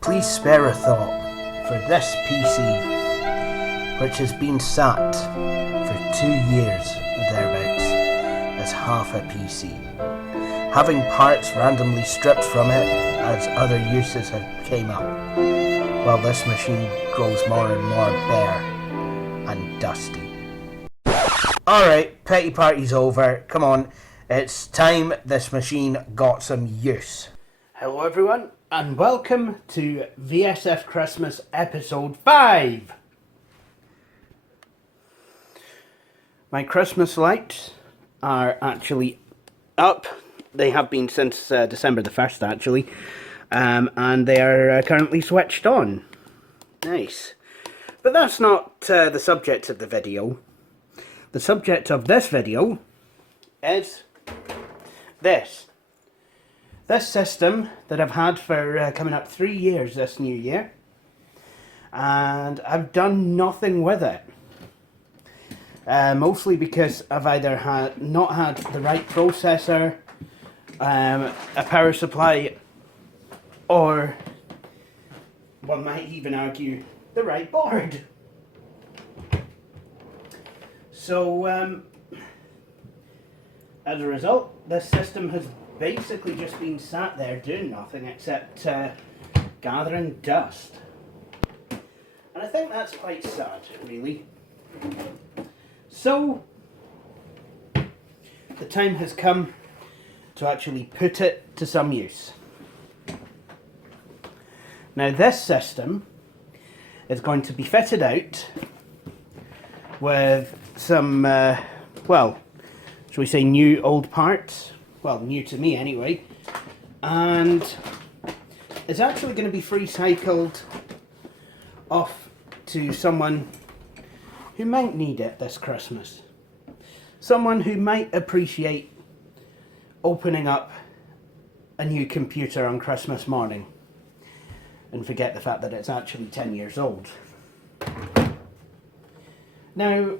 Please spare a thought for this PC, which has been sat for 2 years thereabouts as half a PC, having parts randomly stripped from it as other uses have came up, while this machine grows more and more bare and dusty. Alright, petty party's over. Come on, it's time this machine got some use. Hello everyone, and welcome to VSF Christmas episode 5. My Christmas lights are actually up. They have been since December the 1st actually, and they are currently switched on. Nice. But that's not the subject of the video. The subject of this video is this system that I've had for coming up 3 years this new year, and I've done nothing with it. Mostly because I've either not had the right processor, a power supply, or one might even argue the right board. So as a result, this system has basically just been sat there doing nothing except gathering dust. And I think that's quite sad, really. So the time has come to actually put it to some use. Now this system is going to be fitted out with some, well, shall we say new old parts? Well, new to me anyway. And it's actually going to be free-cycled off to someone who might need it this Christmas. Someone who might appreciate opening up a new computer on Christmas morning and forget the fact that it's actually 10 years old. Now,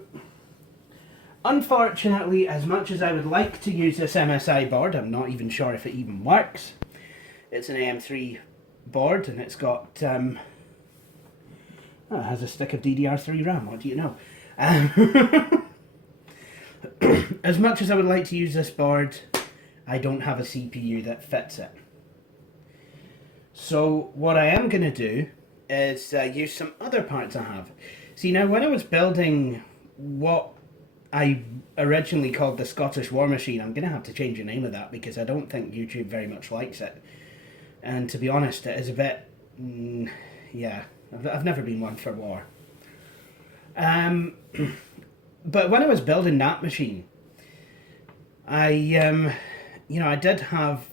unfortunately, as much as I would like to use this MSI board, I'm not even sure if it even works. It's an AM3 board, and it's got, it has a stick of DDR3 RAM, what do you know? As much as I would like to use this board, I don't have a CPU that fits it. So what I am going to do is use some other parts I have. See, now when I was building what I originally called the Scottish War Machine, I'm going to have to change the name of that because I don't think YouTube very much likes it. And to be honest, it is a bit, yeah, I've never been one for war. But when I was building that machine, I did have,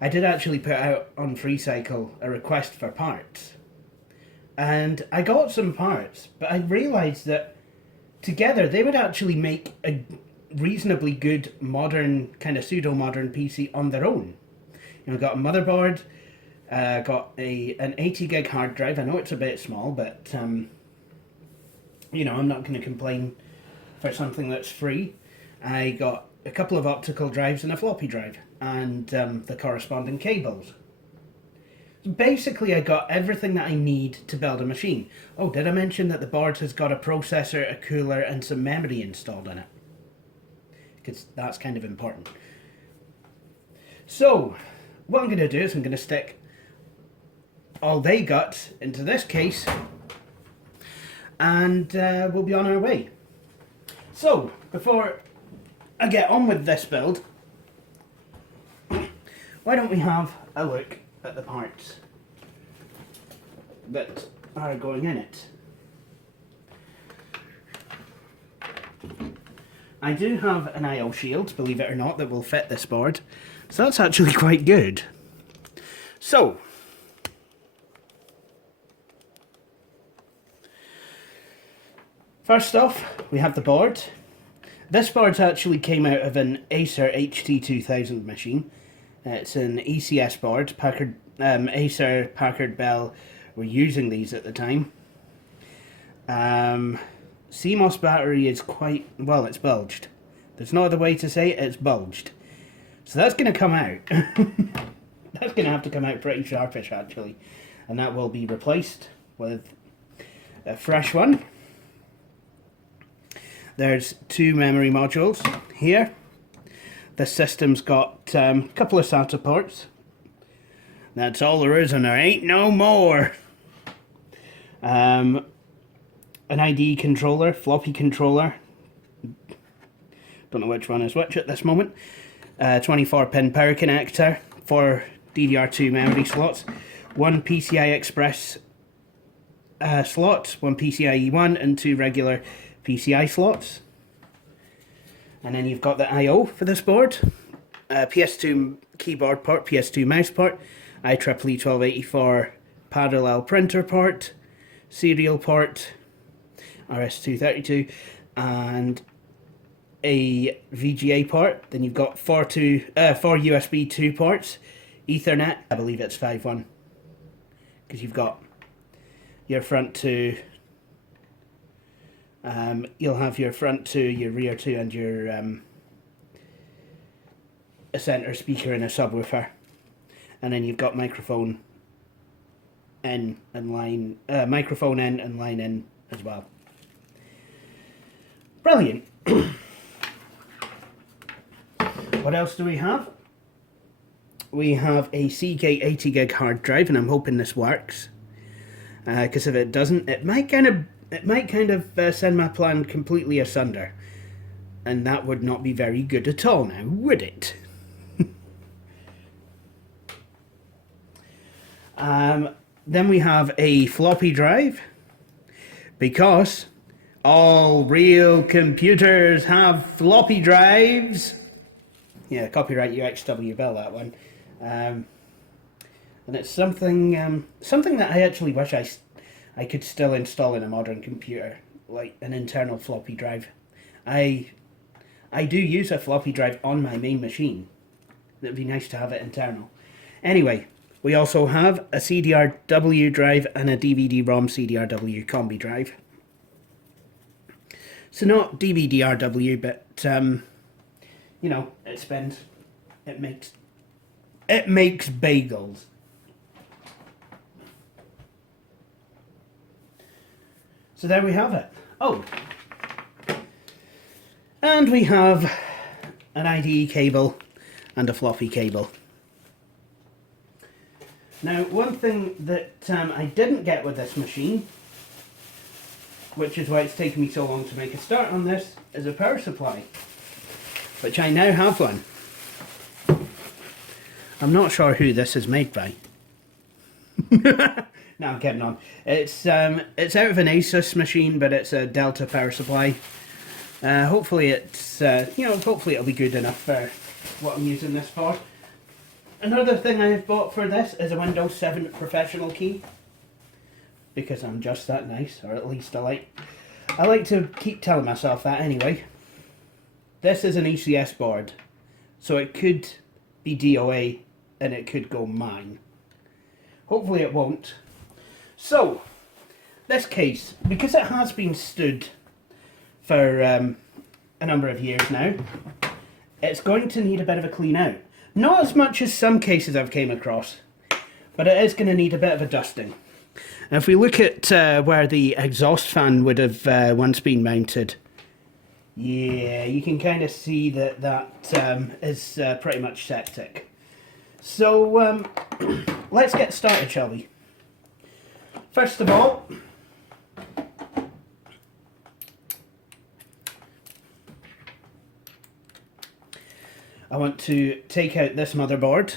I did actually put out on Freecycle a request for parts. And I got some parts, but I realised that together they would actually make a reasonably good modern, kind of pseudo-modern PC on their own. You know, got a motherboard, got an 80 gig hard drive. I know it's a bit small, but you know, I'm not going to complain for something that's free. I got a couple of optical drives and a floppy drive, and the corresponding cables. Basically, I got everything that I need to build a machine. Oh, did I mention that the board has got a processor, a cooler, and some memory installed in it? Because that's kind of important. So, what I'm going to do is I'm going to stick all they got into this case, and we'll be on our way. So, before I get on with this build, why don't we have a look at the parts that are going in it. I do have an IO shield, believe it or not, that will fit this board, so that's actually quite good. So, first off, we have the board. This board actually came out of an Acer HT2000 machine. It's an ECS board. Acer, Packard Bell were using these at the time. CMOS battery is quite, well, it's bulged. There's no other way to say it, it's bulged. So that's going to come out. that's going to have to come out pretty sharpish actually, and that will be replaced with a fresh one. There's 2 memory modules here. The system's got a couple of SATA ports. That's all there is, and there ain't no more. An ID controller, floppy controller. Don't know which one is which at this moment. 24-pin power connector, 4 DDR2 memory slots, 1 PCI Express slot, 1 PCIe 1 and 2 regular PCI slots. And then you've got the I/O for this board, PS2 keyboard port, PS2 mouse port, IEEE 1284 parallel printer port, serial port, RS-232, and a VGA port. Then you've got 4 USB 2 ports, Ethernet, I believe it's 5.1, because you've got your front 2, you'll have your front 2, your rear 2, and your a center speaker and a subwoofer, and then you've got microphone in and line, microphone in and line in as well. Brilliant. What else do we have? We have a Seagate 80 gig hard drive, and I'm hoping this works. Because if it doesn't, it might kind of send my plan completely asunder, and that would not be very good at all. Now, would it? Then we have a floppy drive, because all real computers have floppy drives. Yeah, copyright UXW Bell, that one. And it's something something that I actually wish I could still install in a modern computer, like an internal floppy drive. I do use a floppy drive on my main machine. It would be nice to have it internal. Anyway, we also have a CDRW drive and a DVD-ROM CDRW combi drive. So not DVD-RW, but you know, it makes bagels. So there we have it. Oh, and we have an IDE cable and a floppy cable. Now, one thing that I didn't get with this machine, which is why it's taken me so long to make a start on this, is a power supply, which I now have one. I'm not sure who this is made by. No, I'm kidding on. It's out of an Asus machine, but it's a Delta power supply. Hopefully it's hopefully it'll be good enough for what I'm using this for. Another thing I've bought for this is a Windows 7 professional key, because I'm just that nice, or at least I like to keep telling myself that anyway. This is an ECS board, so it could be DOA and it could go mine. Hopefully it won't. So, this case, because it has been stood for a number of years now, it's going to need a bit of a clean out. Not as much as some cases I've came across, but it is going to need a bit of a dusting. And if we look at where the exhaust fan would have once been mounted, yeah, you can kind of see that is pretty much septic. So let's get started, shall we? First of all, I want to take out this motherboard.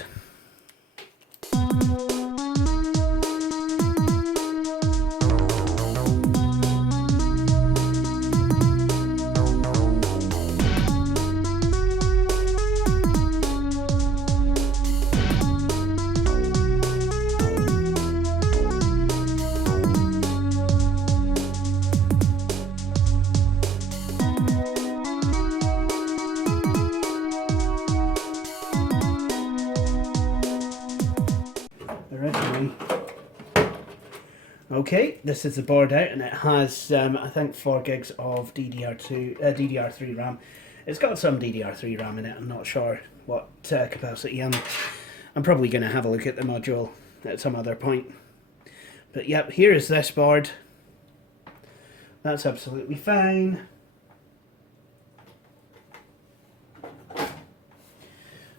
Okay, this is the board out, and it has, I think, 4 gigs of DDR3 RAM. It's got some DDR3 RAM in it. I'm not sure what capacity I'm I'm probably going to have a look at the module at some other point. But yep, here is this board. That's absolutely fine.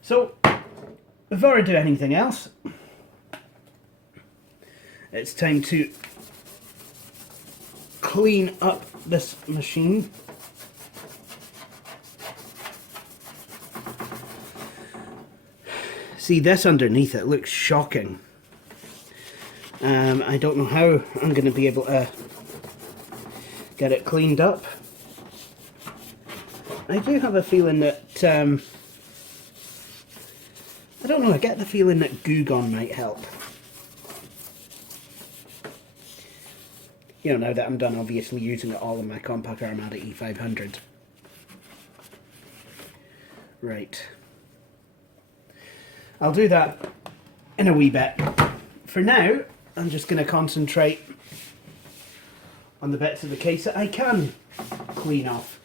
So, before I do anything else, it's time to clean up this machine. See, this underneath it looks shocking. I don't know how I'm going to be able to get it cleaned up. I do have a feeling that, I don't know, I get the feeling that Goo Gone might help. You know, now that I'm done obviously using it all in my compact Armada E500. Right. I'll do that in a wee bit. For now, I'm just going to concentrate on the bits of the case that I can clean off.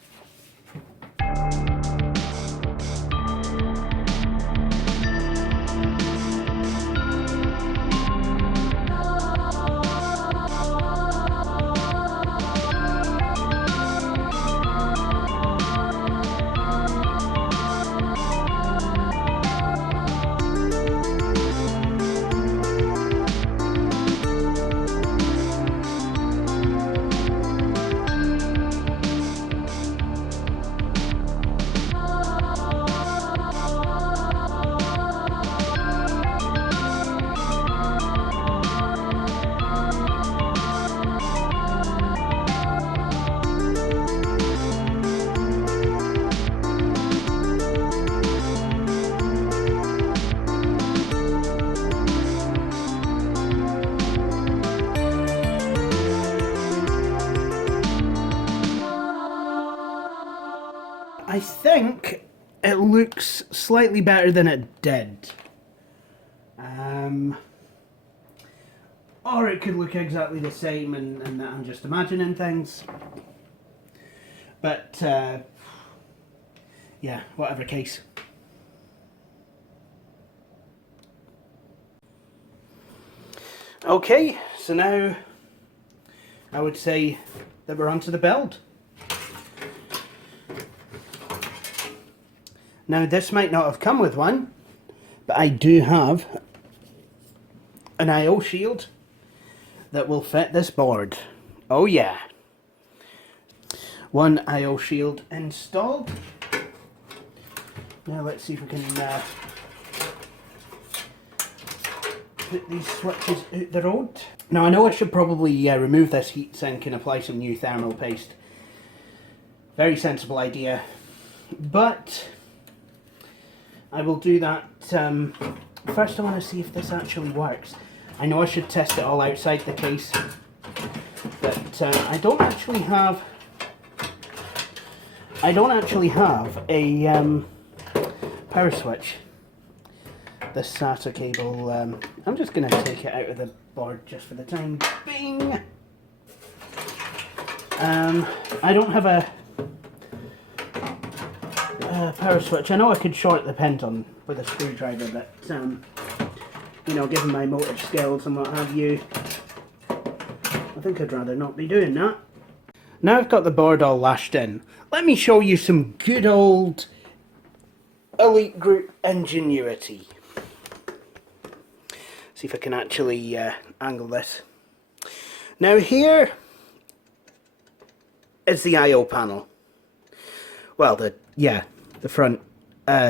I think it looks slightly better than it did. Or it could look exactly the same and that I'm just imagining things. But, yeah, whatever case. Okay, so now I would say that we're onto the build. Now this might not have come with one, but I do have an I/O shield that will fit this board. Oh yeah. One I/O shield installed. Now let's see if we can put these switches out the road. Now I know I should probably remove this heatsink and apply some new thermal paste. Very sensible idea. But I will do that. First I want to see if this actually works. I know I should test it all outside the case, but I don't actually have a power switch. This SATA cable, I'm just going to take it out of the board just for the time being. I don't have a power switch. I know I could short the pins on with a screwdriver, but you know, given my motor skills and what have you, I think I'd rather not be doing that. Now I've got the board all lashed in, let me show you some good old Elite Group ingenuity. See if I can actually angle this. Now here is the I/O panel. Well, the front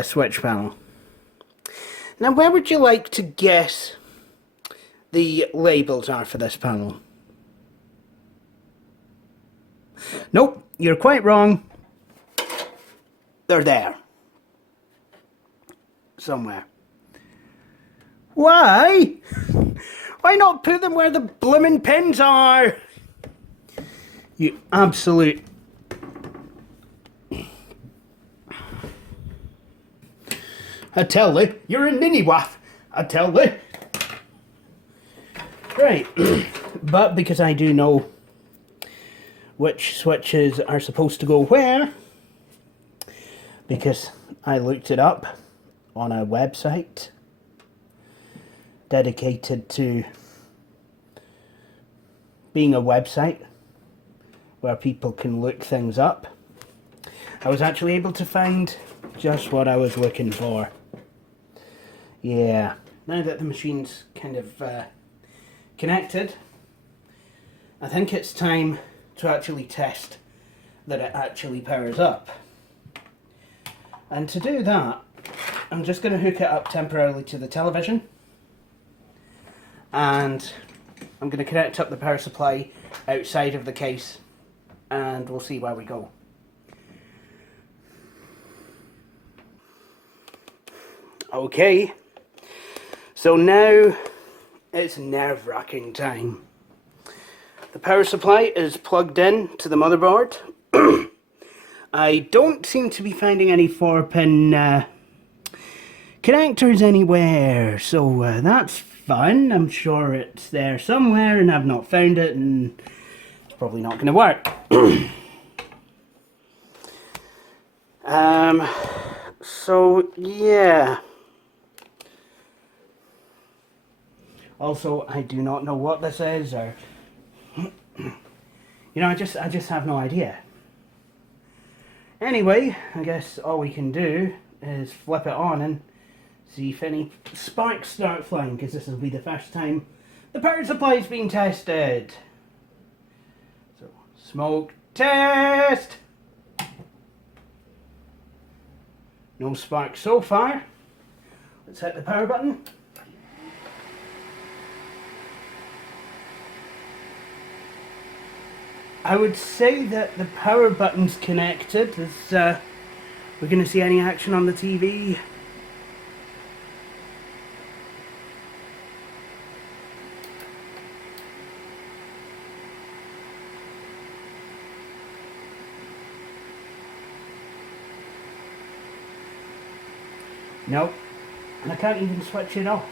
switch panel. Now where would you like to guess the labels are for this panel? Nope, you're quite wrong. They're there. Somewhere. Why? Why not put them where the blimmin' pins are? You absolute... I tell you, you're a ninny-waff. I tell you. Right, but because I do know which switches are supposed to go where, because I looked it up on a website, dedicated to being a website where people can look things up, I was actually able to find just what I was looking for. Yeah, now that the machine's kind of connected, I think it's time to actually test that it actually powers up. And to do that, I'm just going to hook it up temporarily to the television, and I'm going to connect up the power supply outside of the case, and we'll see where we go. Okay, so now it's nerve-wracking time. The power supply is plugged in to the motherboard. I don't seem to be finding any 4-pin connectors anywhere, so that's fun. I'm sure it's there somewhere and I've not found it, and it's probably not going to work. So yeah. Also, I do not know what this is, or you know, I just have no idea. Anyway, I guess all we can do is flip it on and see if any sparks start flying, because this will be the first time the power supply is being tested. So, smoke test! No sparks so far. Let's hit the power button. I would say that the power button's connected. Is we're going to see any action on the TV? Nope. And I can't even switch it off.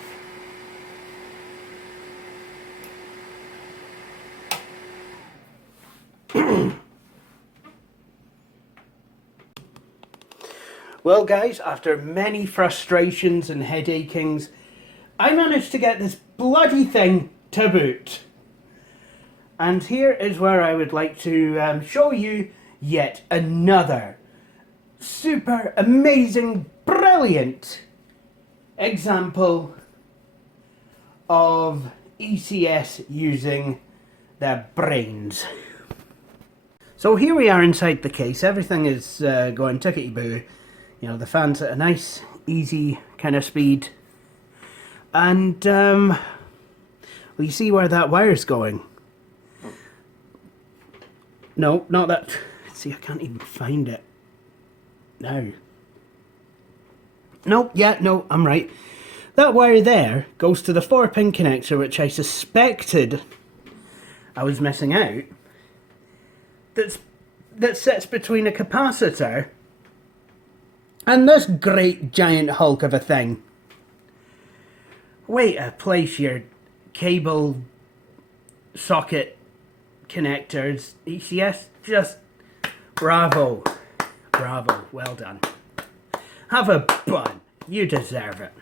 Well guys, after many frustrations and headachings, I managed to get this bloody thing to boot. And here is where I would like to show you yet another super amazing, brilliant example of ECS using their brains. So here we are inside the case. Everything is going tickety-boo. You know, the fan's at a nice, easy kind of speed. And, well, you see where that wire's going? No, not that. See, I can't even find it. No. No, yeah, no, I'm right. That wire there goes to the 4-pin connector, which I suspected I was missing out. That sits between a capacitor and this great giant hulk of a thing. Way to place your cable socket connectors, ECS. Just bravo. Bravo. Well done. Have a bun. You deserve it.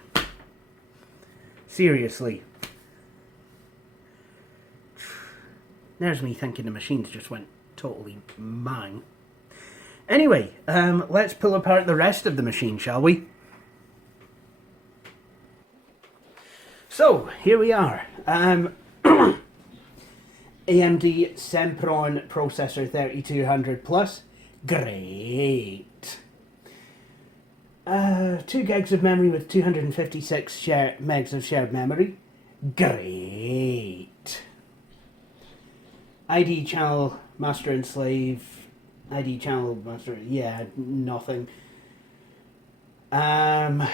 Seriously. There's me thinking the machines just went totally mine. Anyway, let's pull apart the rest of the machine, shall we? So, here we are. AMD Sempron processor 3200 plus. Great. 2 gigs of memory with 256 megs of shared memory. Great. ID channel master and slave. ID channel master, yeah, nothing. CMOS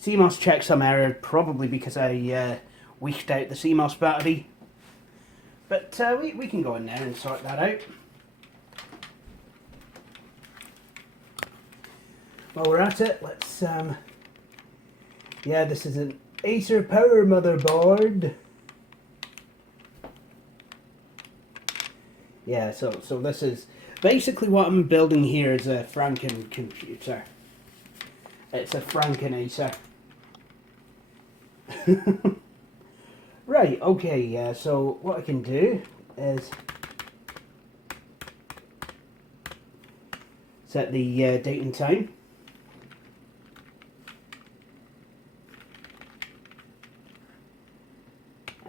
checksum error, probably because I weaked out the CMOS battery. But we can go in there and sort that out. While we're at it, let's, yeah, this is an Acer Power motherboard. Yeah, so this is basically what I'm building here is a Franken computer. It's a Franken Acer. Right, okay, so what I can do is set the date and time.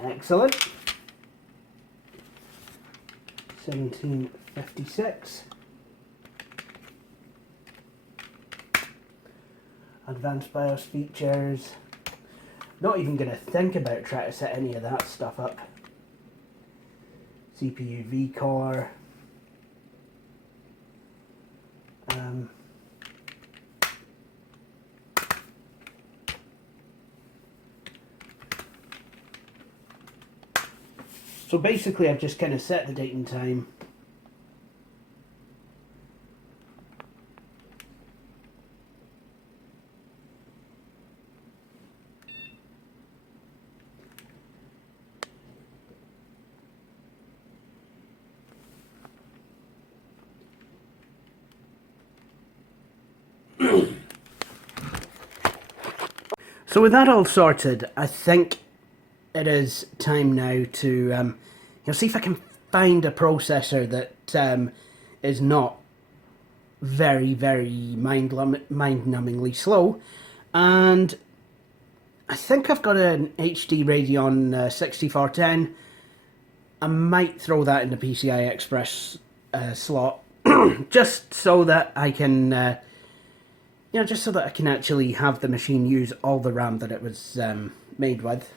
Excellent. 1756. Advanced BIOS features. Not even going to think about trying to set any of that stuff up. CPU V-Core. So basically I've just kind of set the date and time. So with that all sorted, I think it is time now to see if I can find a processor that is not very, very mind-numbingly slow. And I think I've got an HD Radeon 6410. I might throw that in the PCI Express slot just so that I can just so that I can actually have the machine use all the RAM that it was made with.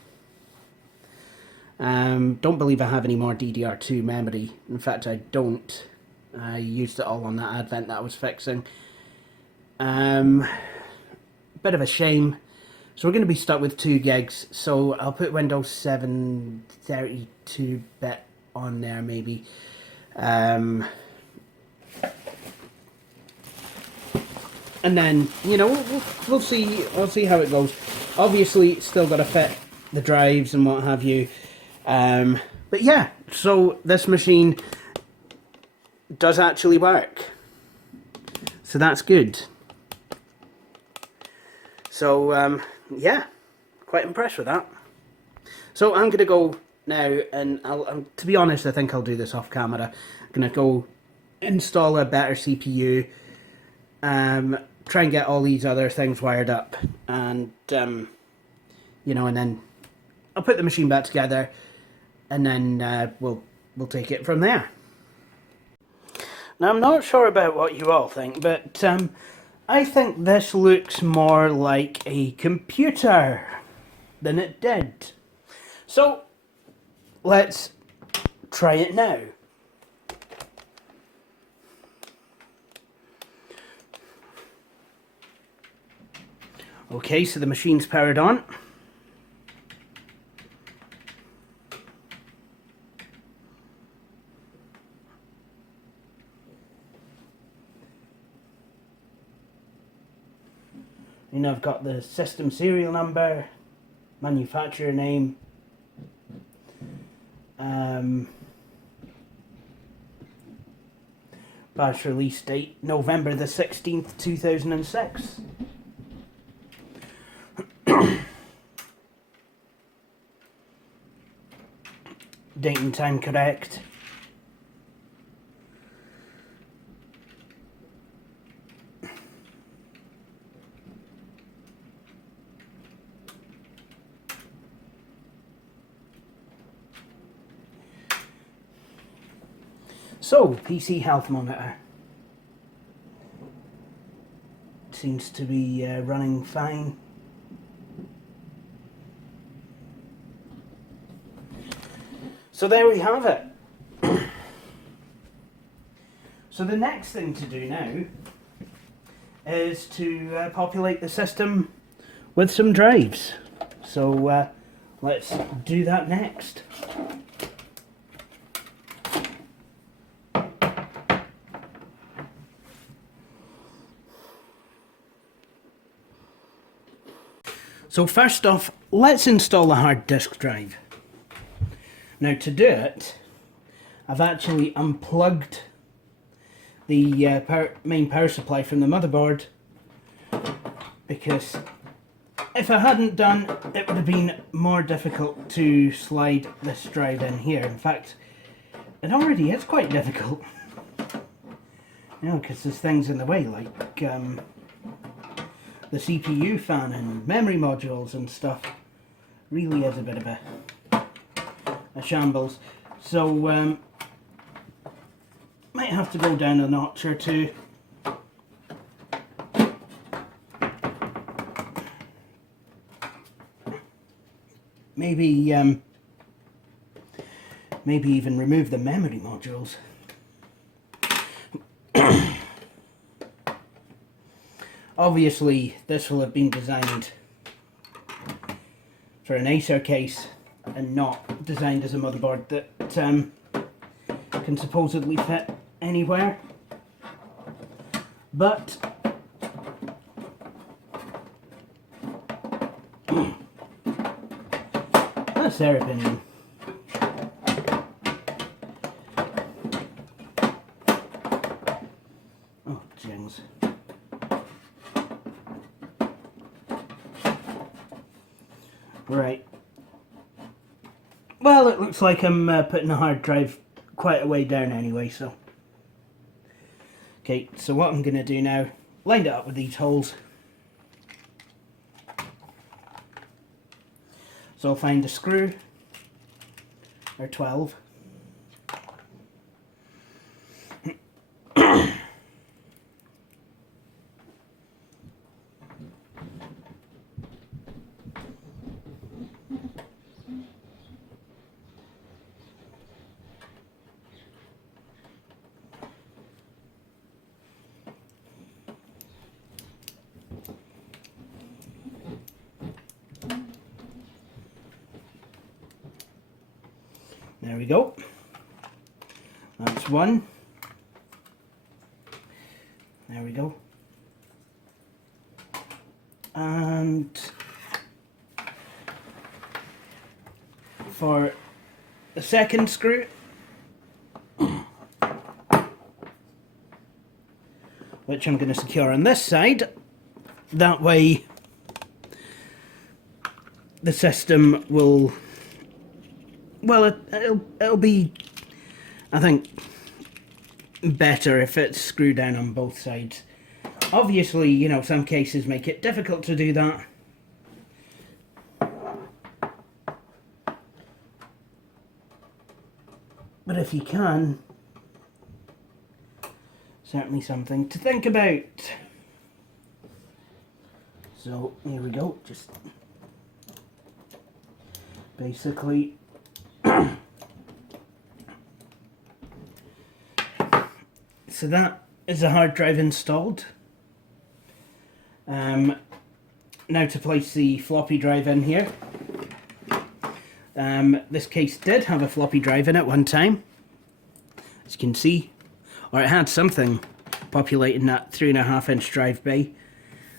Don't believe I have any more DDR2 memory. In fact, I don't. I used it all on that Advent that I was fixing. Bit of a shame. So we're going to be stuck with 2 gigs. So I'll put Windows 7 32-bit on there maybe. And then, we'll see. I'll see how it goes. Obviously, still got to fit the drives and what have you. But yeah, so this machine does actually work. So that's good. So, yeah, quite impressed with that. So I'm going to go now, and to be honest, I think I'll do this off camera. I'm going to go install a better CPU. Try and get all these other things wired up, and and then I'll put the machine back together, and then we'll take it from there. Now I'm not sure about what you all think, but I think this looks more like a computer than it did. So let's try it now. Okay, so the machine's powered on. And I've got the system serial number, manufacturer name, batch release date, November the 16th, 2006. Date and time correct. So, PC health monitor. Seems to be running fine. So there we have it. So the next thing to do now is to populate the system with some drives. So let's do that next. So first off, let's install a hard disk drive. Now to do it, I've actually unplugged the main power supply from the motherboard, because if I hadn't done, it would have been more difficult to slide this drive in here. In fact, it already is quite difficult. You know, because there's things in the way, like the CPU fan and memory modules and stuff. Really is a bit of a shambles. So, might have to go down a notch or two. Maybe, maybe even remove the memory modules. Obviously, this will have been designed for an Acer case and not designed as a motherboard that can supposedly fit anywhere. But that's their opinion. Oh, jings. Right. Well, it looks like I'm putting the hard drive quite a way down anyway, so. Okay, so what I'm going to do now, line it up with these holes. So I'll find a screw, or 12. There we go. That's one. There we go. And for the second screw, which I'm going to secure on this side, that way the system will, well, it'll be, I think, better if it's screwed down on both sides. Obviously, you know, some cases make it difficult to do that. But if you can, certainly something to think about. So, here we go, just basically so that is the hard drive installed. Now to place the floppy drive in here. This case did have a floppy drive in at one time, as you can see, or it had something populating that 3.5-inch drive bay.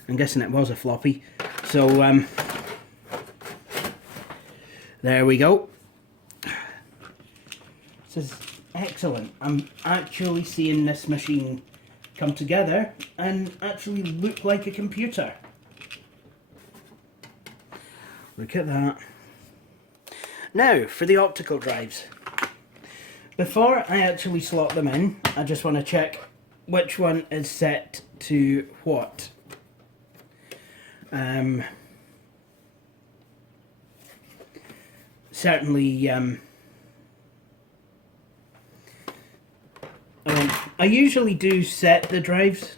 I'm guessing it was a floppy. So there we go. This is excellent. I'm actually seeing this machine come together and actually look like a computer. Look at that. Now, for the optical drives. Before I actually slot them in, I just want to check which one is set to what. Certainly, I usually do set the drives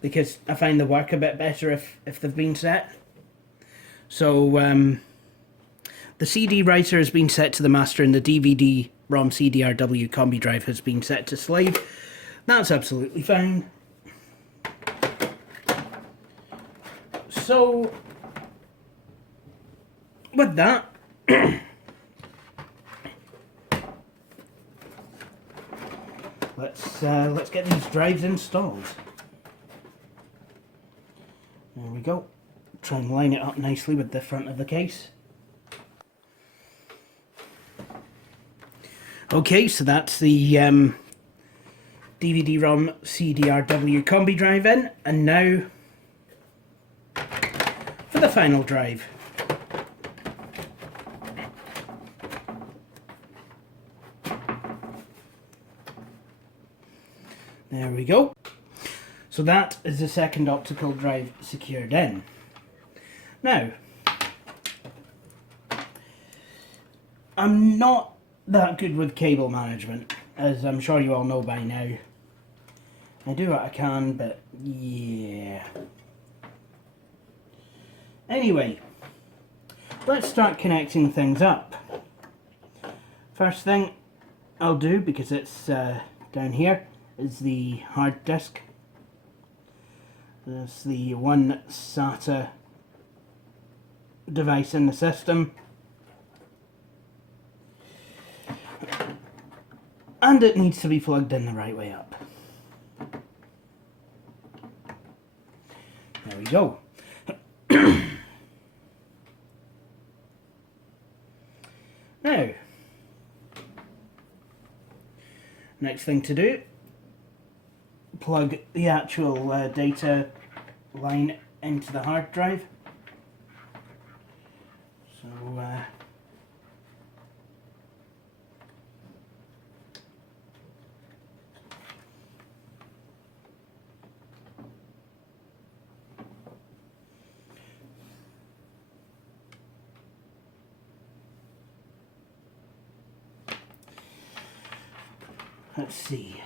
because I find they work a bit better if they've been set. So the CD writer has been set to the master and the DVD ROM CDRW combi drive has been set to slave. That's absolutely fine. So with that, let's get these drives installed. There we go. Try and line it up nicely with the front of the case. Okay, so that's the DVD-ROM CDRW combi drive in, and now for for the final drive. There we go. So that is the second optical drive secured in. Now, I'm not that good with cable management, as I'm sure you all know by now. I do what I can, but yeah. Anyway, let's start connecting things up. First thing I'll do, because it's down here, is the hard disk. That's the one SATA device in the system. And it needs to be plugged in the right way up. There we go. Now, next thing to do, plug the actual data line into the hard drive. So let's see.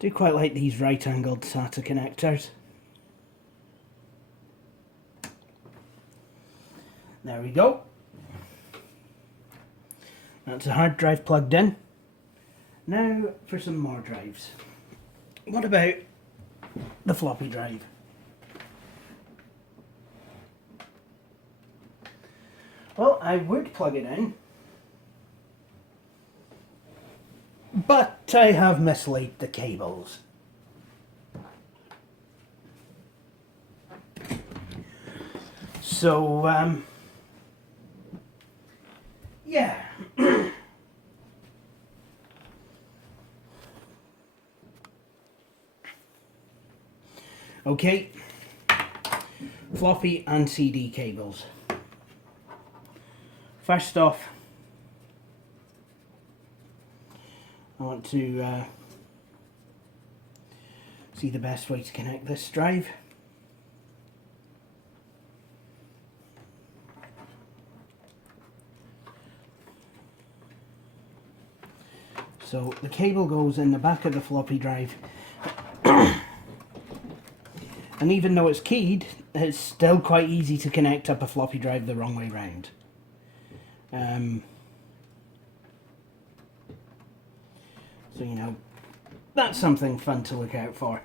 Do quite like these right-angled SATA connectors. There we go. That's a hard drive plugged in. Now for some more drives. What about the floppy drive? Well, I would plug it in, but I have mislaid the cables. So, yeah. Okay, floppy and CD cables. First off, I want to see the best way to connect this drive. So the cable goes in the back of the floppy drive. And even though it's keyed, it's still quite easy to connect up a floppy drive the wrong way round. So, you know, that's something fun to look out for.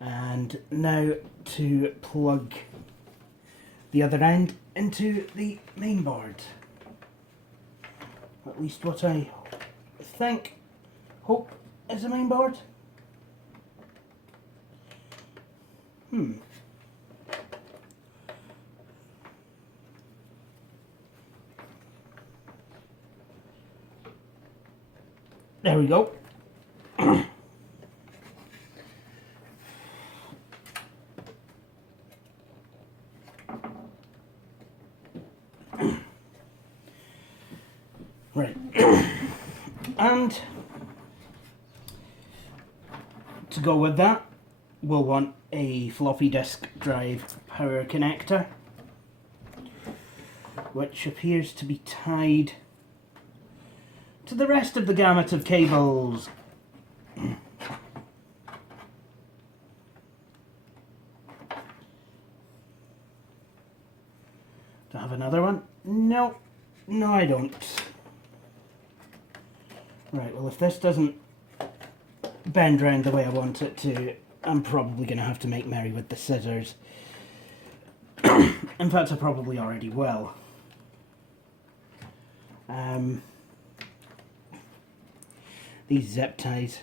And now to plug the other end into the main board. At least what I hope is the main board. There we go. Right. And to go with that, we'll want a floppy disk drive power connector, which appears to be tied to the rest of the gamut of cables. Do I have another one? No, I don't. Right, well, if this doesn't bend round the way I want it to, I'm probably going to have to make merry with the scissors. In fact, I probably already will. These zip ties.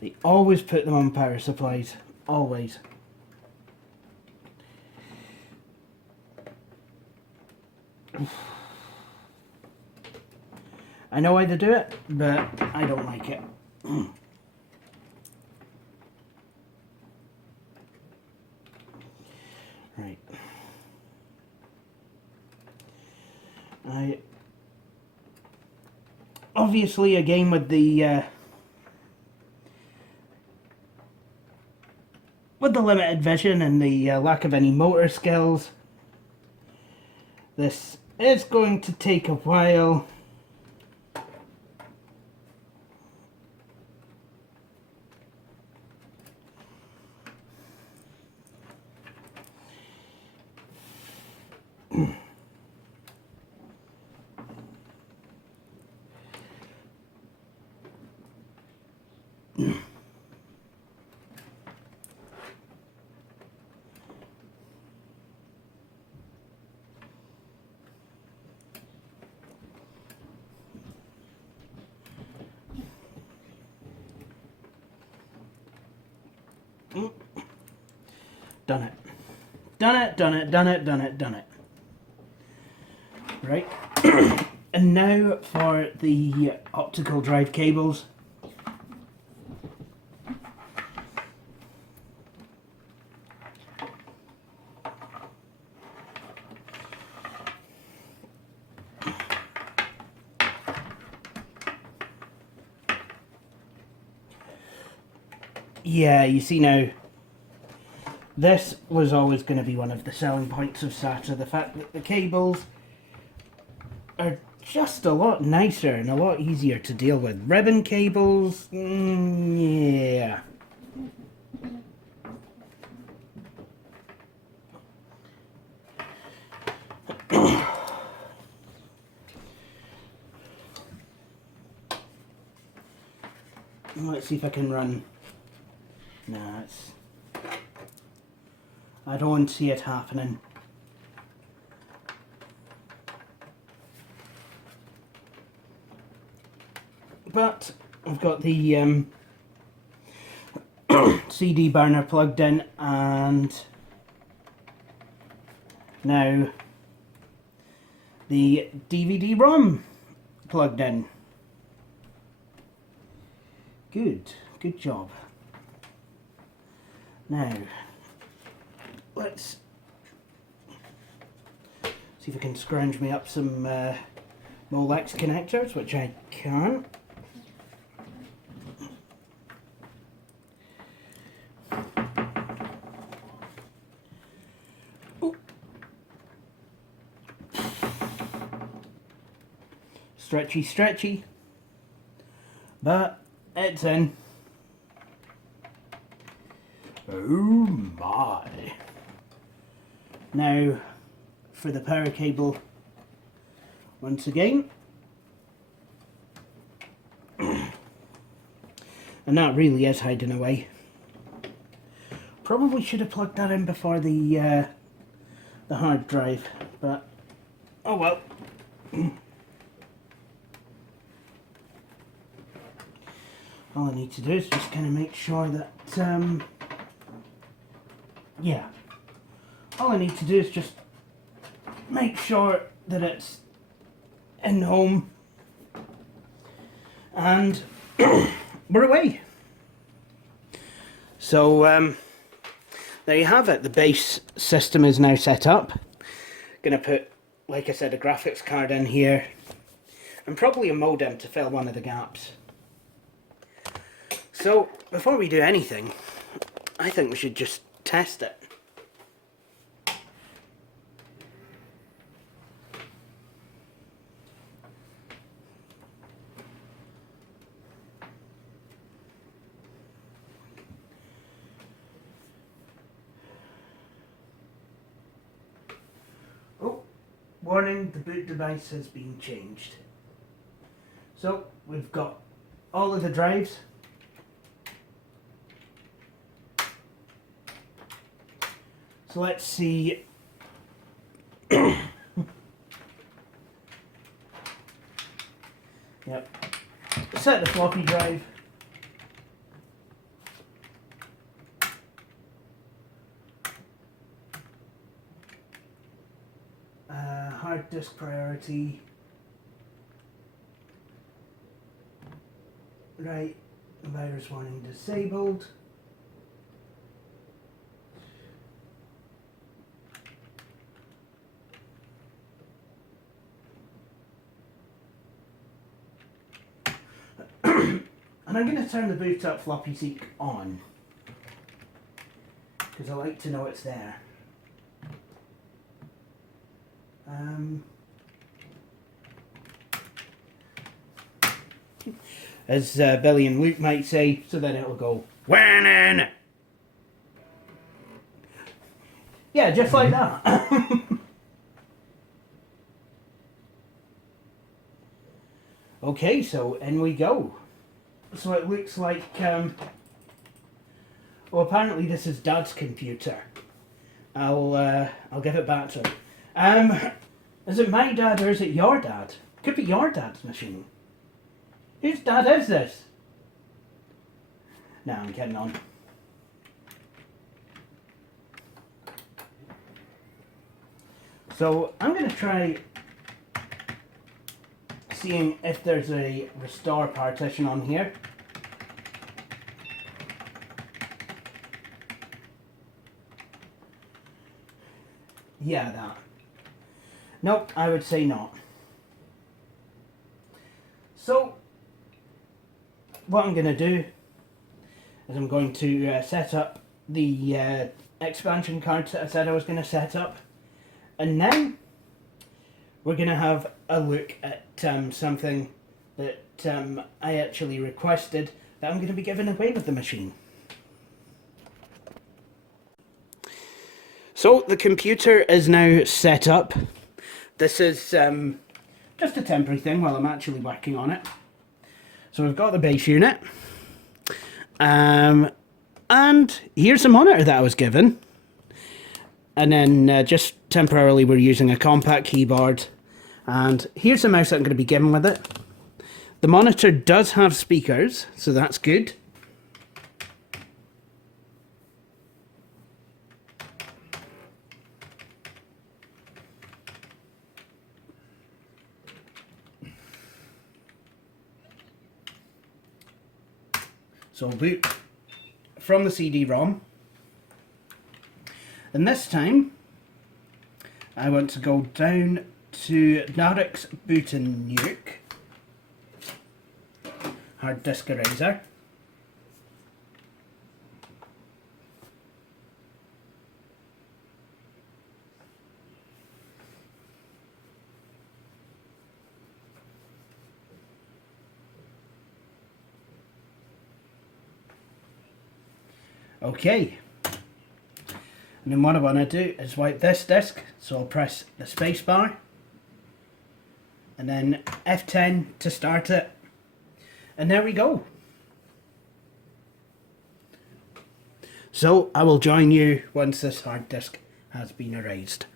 They always put them on power supplies. Always. I know why they do it, but I don't like it. Right. Obviously, again with the limited vision and the lack of any motor skills, this is going to take a while. Done it. Done it, done it, done it, done it, done it. Right. And now for the optical drive cables. Yeah, you see now, this was always going to be one of the selling points of SATA, the fact that the cables are just a lot nicer and a lot easier to deal with. Ribbon cables, yeah. Let's see if I can run. Nah, I don't see it happening. But I've got the CD burner plugged in, and now the DVD-ROM plugged in. Good job. Now, let's see if I can scrounge me up some Molex connectors, which I can. Ooh. Stretchy, stretchy, but it's in. Oh my. Now for the power cable once again. And that really is hiding away. Probably should have plugged that in before the hard drive, but oh well. All I need to do is just kind of make sure that yeah, all I need to do is just make sure that it's in home, and we're away. So there you have it. The base system is now set up. Gonna put, like I said, a graphics card in here and probably a modem to fill one of the gaps. So before we do anything, I think we should just test it. Oh, warning, the boot device has been changed. So we've got all of the drives. So let's see. Yep. Set the floppy drive. Hard disk priority. Right. Virus warning disabled. And I'm going to turn the boot up floppy seek on, because I like to know it's there. As Billy and Luke might say, so then it'll go, "Winning!" Yeah, just like that. Okay, so in we go. So it looks like, well, apparently this is Dad's computer. I'll give it back to him. Is it my dad or is it your dad? Could be your dad's machine. Whose dad is this? No, I'm kidding on. So I'm going to try seeing if there's a restore partition on here. Yeah, that. Nope, I would say not. So, what I'm going to do is I'm going to set up the expansion cards that I said I was going to set up, and then we're going to have a look at something that I actually requested that I'm going to be giving away with the machine. So the computer is now set up. This is just a temporary thing while I'm actually working on it. So we've got the base unit. And here's the monitor that I was given. And then just temporarily we're using a compact keyboard. And here's the mouse that I'm going to be given with it. The monitor does have speakers, so that's good. So we'll boot from the CD-ROM. And this time, I want to go down to Narix Boot and Nuke. Hard disk eraser. Okay, and then what I want to do is wipe this disk, so I'll press the space bar and then F10 to start it, and there we go. So I will join you once this hard disk has been erased.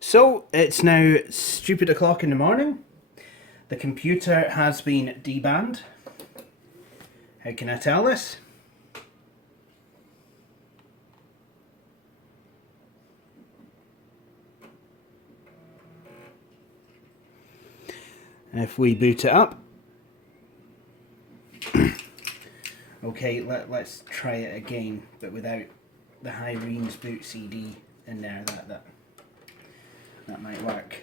So it's now stupid o'clock in the morning. The computer has been debanned. How can I tell this? If we boot it up. Okay, let's try it again, but without the Hyrene's boot CD in there. That might work.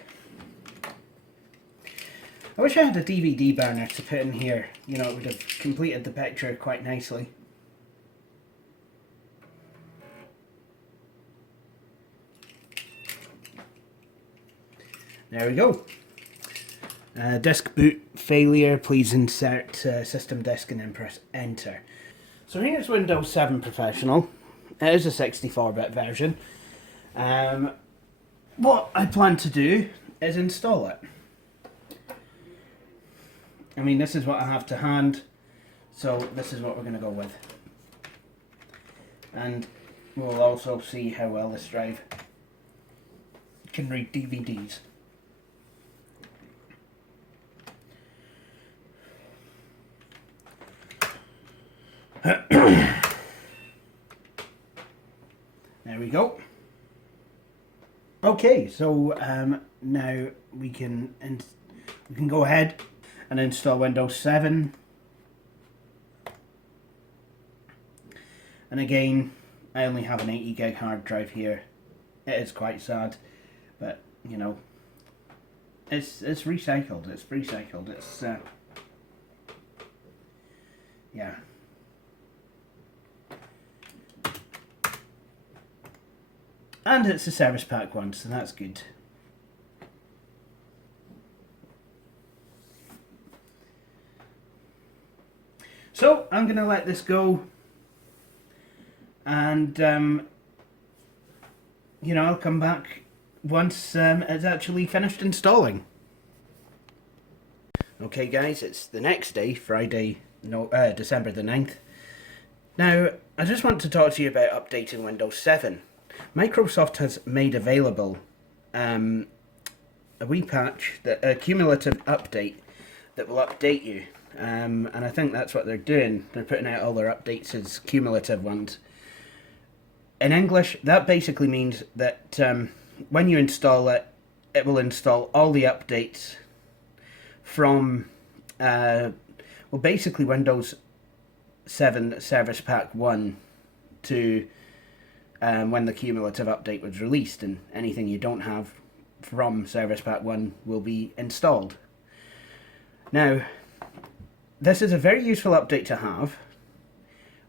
I wish I had a DVD burner to put in here. You know, it would have completed the picture quite nicely. There we go. Disk boot failure. Please insert system disk and then press enter. So here's Windows 7 Professional. It is a 64-bit version. What I plan to do is install it. I mean, this is what I have to hand, so this is what we're going to go with. And we'll also see how well this drive can read DVDs. There we go. Okay, so now we can go ahead and install Windows 7. And again, I only have an 80 gig hard drive here. It is quite sad, but you know, it's recycled. It's Freecycled. It's yeah. And it's a service pack one, so that's good. So I'm going to let this go, and you know, I'll come back once it's actually finished installing. Okay guys, it's the next day, Friday, December the 9th. Now, I just want to talk to you about updating Windows 7. Microsoft has made available a wee patch, a cumulative update that will update you. And I think that's what they're doing. They're putting out all their updates as cumulative ones. In English, that basically means that when you install it, it will install all the updates from, well, basically Windows 7 Service Pack 1 to when the cumulative update was released, and anything you don't have from Service Pack 1 will be installed. Now, this is a very useful update to have,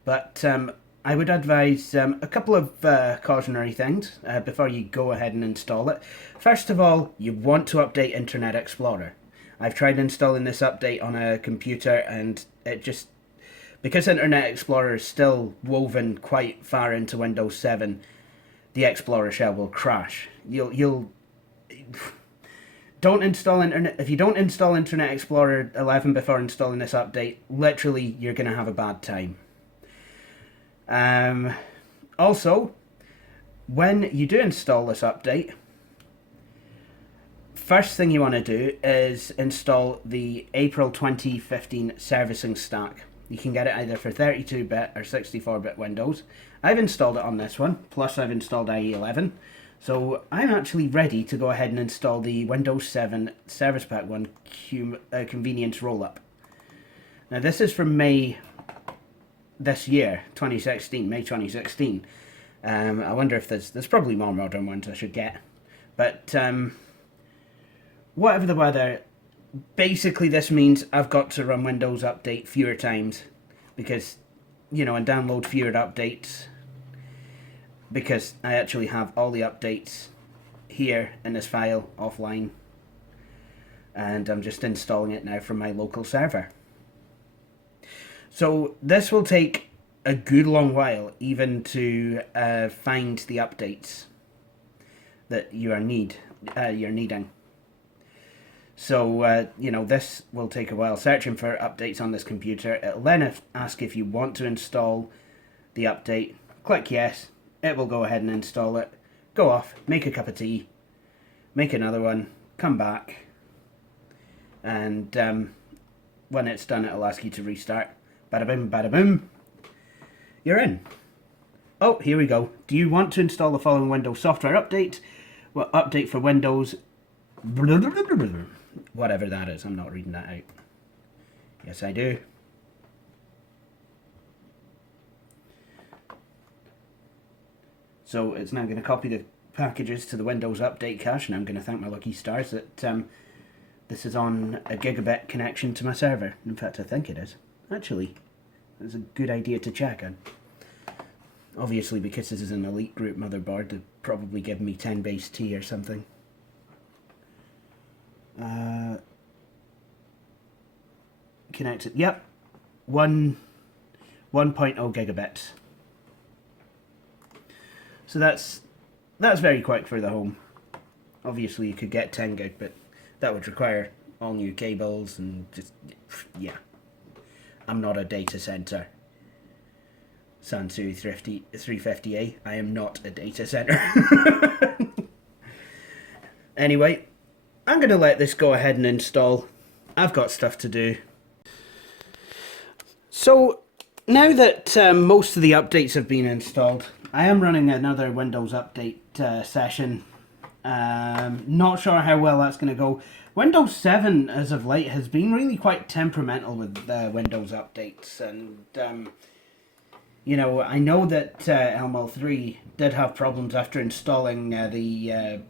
but I would advise a couple of cautionary things before you go ahead and install it. First of all, you want to update Internet Explorer. I've tried installing this update on a computer, and it just, because Internet Explorer is still woven quite far into Windows 7, the Explorer shell will crash. You'll don't install Internet. If you don't install Internet Explorer 11 before installing this update, literally you're going to have a bad time. Also, when you do install this update, first thing you want to do is install the April 2015 servicing stack. You can get it either for 32-bit or 64-bit Windows. I've installed it on this one, plus I've installed IE11. So I'm actually ready to go ahead and install the Windows 7 Service Pack 1 Convenience Rollup. Now this is from May this year, 2016, May 2016. I wonder if there's probably more modern ones I should get. But whatever the weather, basically this means I've got to run Windows Update fewer times, because, you know, and download fewer updates, because I actually have all the updates here in this file offline, and I'm just installing it now from my local server. So this will take a good long while even to find the updates that you're needing. So, you know, this will take a while searching for updates on this computer. It'll then ask if you want to install the update. Click yes. It will go ahead and install it. Go off, make a cup of tea, make another one, come back, and when it's done, it'll ask you to restart. Bada boom, bada boom. You're in. Oh, here we go. Do you want to install the following Windows software update? Well, update for Windows... whatever that is, I'm not reading that out. Yes, I do. So it's now going to copy the packages to the Windows Update cache, and I'm going to thank my lucky stars that this is on a gigabit connection to my server. In fact, I think it is. Actually, it's a good idea to check on. Obviously, because this is an elite group motherboard, they'll probably give me 10 base T or something. Connected. Yep, 1.0 gigabits. So that's very quick for the home. Obviously, you could get 10 gig, but that would require all new cables and just, yeah. I'm not a data center. Sansu 350A. I am not a data center. Anyway, I'm going to let this go ahead and install. I've got stuff to do. So, now that most of the updates have been installed, I am running another Windows update session. Not sure how well that's going to go. Windows 7, as of late, has been really quite temperamental with Windows updates. And, you know, I know that LML3 did have problems after installing the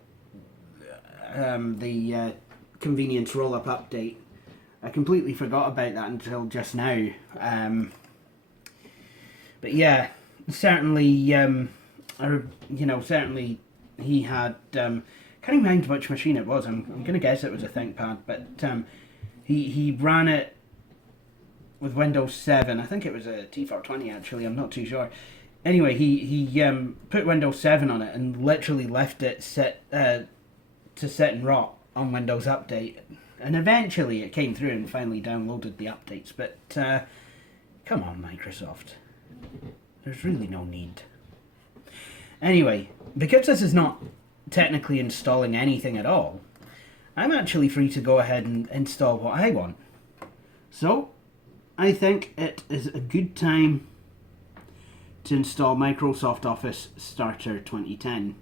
convenience rollup update. I completely forgot about that until just now. But yeah, certainly, certainly he had, can't even mind which machine it was. I'm going to guess it was a ThinkPad, but he ran it with Windows 7. I think it was a T420 actually, I'm not too sure. Anyway, he put Windows 7 on it and literally left it to sit and rot on Windows Update. And eventually it came through and finally downloaded the updates. But come on, Microsoft. There's really no need. Anyway, because this is not technically installing anything at all, I'm actually free to go ahead and install what I want. So, I think it is a good time to install Microsoft Office Starter 2010.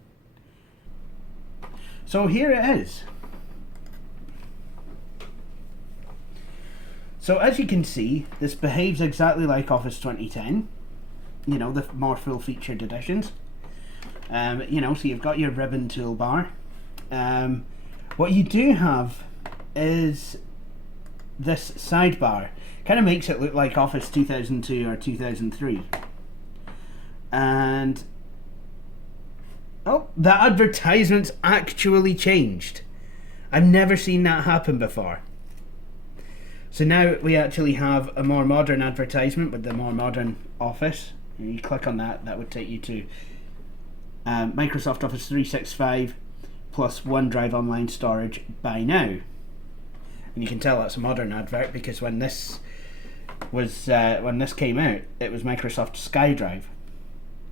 So here it is. So as you can see, this behaves exactly like Office 2010. You know, the more full-featured editions. You know, so you've got your ribbon toolbar. What you do have is this sidebar. Kind of makes it look like Office 2002 or 2003. And oh, the advertisement's actually changed. I've never seen that happen before. So now we actually have a more modern advertisement with the more modern Office. And you click on that, that would take you to Microsoft Office 365 plus OneDrive online storage buy now. And you can tell that's a modern advert because when this came out, it was Microsoft SkyDrive.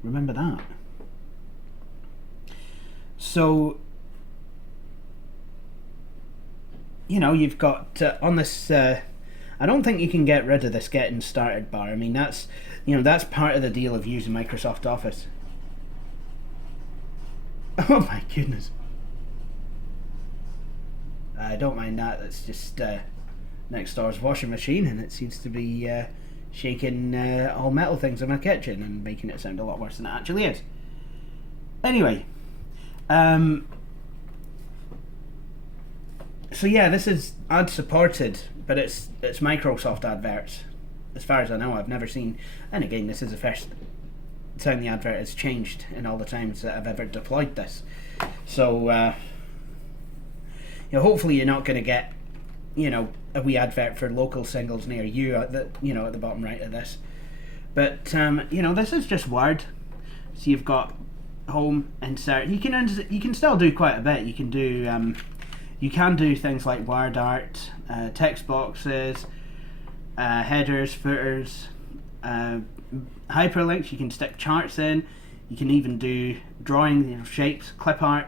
Remember that? So, you know, you've got on this. I don't think you can get rid of this getting started bar. I mean, that's, you know, that's part of the deal of using Microsoft Office. Oh my goodness. I don't mind that. It's just next door's washing machine, and it seems to be shaking all metal things in my kitchen and making it sound a lot worse than it actually is. Anyway, so yeah, this is ad supported, but it's Microsoft adverts. As far as I know, I've never seen, and again, this is the first time the advert has changed in all the times that I've ever deployed this. So, you know, hopefully you're not going to get, you know, a wee advert for local singles near you at the, you know, at the bottom right of this. But you know, this is just Word. So you've got home, insert. You can still do quite a bit. You can do things like word art, text boxes, headers, footers, hyperlinks. You can stick charts in. You can even do drawing, you know, shapes, clip art,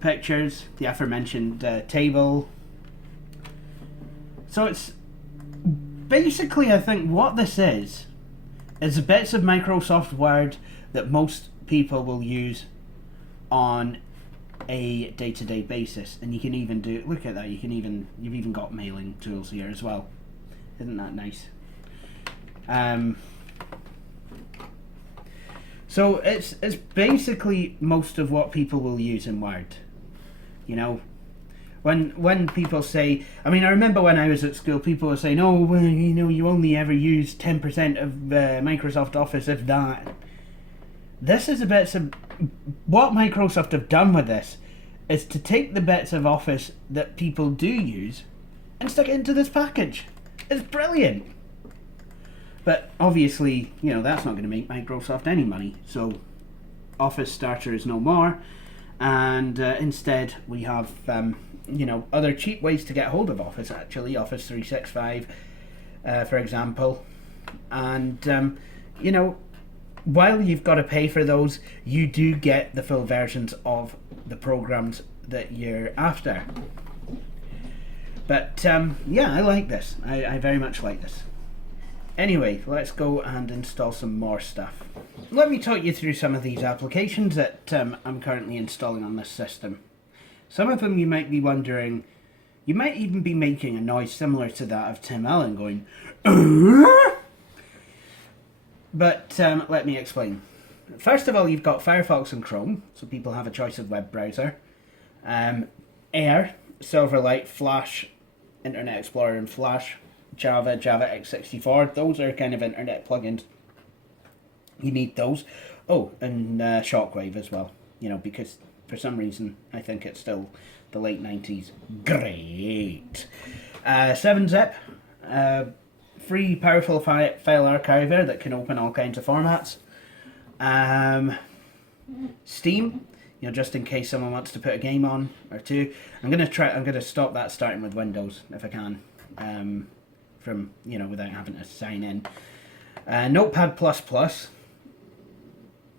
pictures, the aforementioned table. So it's basically, I think what this is bits of Microsoft Word that most people will use on a day-to-day basis. And you can even do, look at that, you've even got mailing tools here as well. Isn't that nice? So it's basically most of what people will use in Word. You know, when people say, I mean, I remember when I was at school, people were saying, oh, well, you know, you only ever use 10% of Microsoft Office, if that. This is the bits of what Microsoft have done with this is to take the bits of Office that people do use and stick it into this package. It's brilliant. But obviously, you know, that's not going to make Microsoft any money. So Office Starter is no more. And instead we have, you know, other cheap ways to get hold of Office, actually. Office 365, for example. And, you know, while you've got to pay for those, you do get the full versions of the programs that you're after. But yeah, I like this. I very much like this. Anyway, let's go and install some more stuff. Let me talk you through some of these applications that I'm currently installing on this system. Some of them you might be wondering, you might even be making a noise similar to that of Tim Allen going, but let me explain. First of all, you've got Firefox and Chrome, so people have a choice of web browser. Air, Silverlight, Flash, Internet Explorer and Flash, Java, Java X64, those are kind of internet plugins. You need those. Oh, and Shockwave as well, you know, because for some reason I think it's still the late 90s. Great. 7-zip, free powerful file archiver that can open all kinds of formats. Steam, you know, just in case someone wants to put a game on or two. I'm gonna stop that starting with Windows if I can, from, you know, without having to sign in. Notepad++,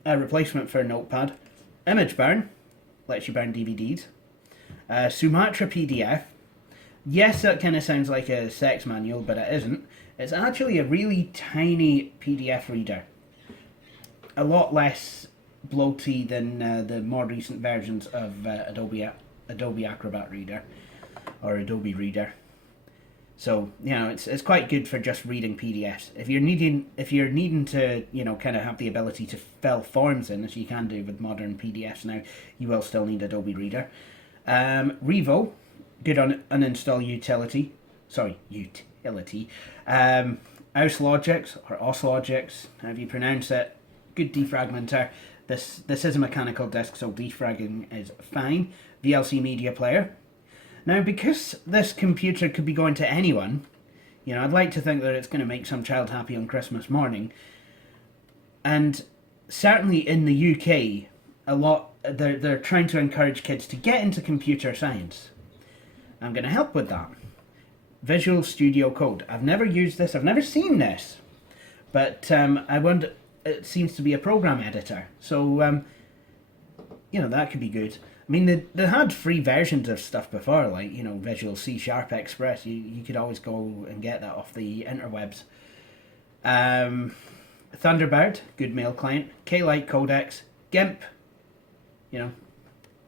a replacement for Notepad. Image Burn, lets you burn DVDs. Sumatra PDF. Yes, that kind of sounds like a sex manual, but it isn't. It's actually a really tiny PDF reader. A lot less bloaty than the more recent versions of Adobe Acrobat Reader or Adobe Reader. So, you know, it's quite good for just reading PDFs. If you're needing to, you know, kind of have the ability to fill forms in, as you can do with modern PDFs now, you will still need Adobe Reader. Revo, good on uninstall utility. Sorry, utility. Auslogics or Oslogics, however you pronounce it. Good defragmenter. This is a mechanical disk, so defragging is fine. VLC media player. Now, because this computer could be going to anyone, you know, I'd like to think that it's going to make some child happy on Christmas morning. And certainly in the UK, they're trying to encourage kids to get into computer science. I'm going to help with that. Visual Studio Code. I've never used this. I've never seen this. But I wonder, it seems to be a program editor. So, you know, that could be good. I mean, they had free versions of stuff before, like, you know, Visual C# Express. You could always go and get that off the interwebs. Thunderbird, good mail client. K-Lite Codex. GIMP, you know,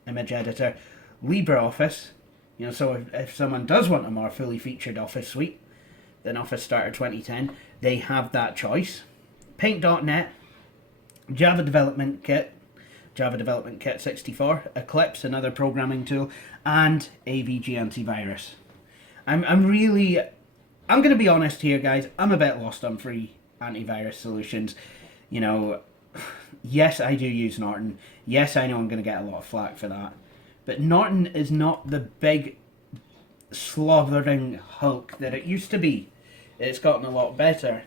image editor. LibreOffice, you know, so if someone does want a more fully featured Office suite than Office Starter 2010, they have that choice. Paint.net, Java Development Kit, Java Development Kit 64, Eclipse, another programming tool, and AVG Antivirus. I'm going to be honest here, guys. I'm a bit lost on free antivirus solutions. You know, yes, I do use Norton. Yes, I know I'm going to get a lot of flack for that. But Norton is not the big slothering hulk that it used to be. It's gotten a lot better.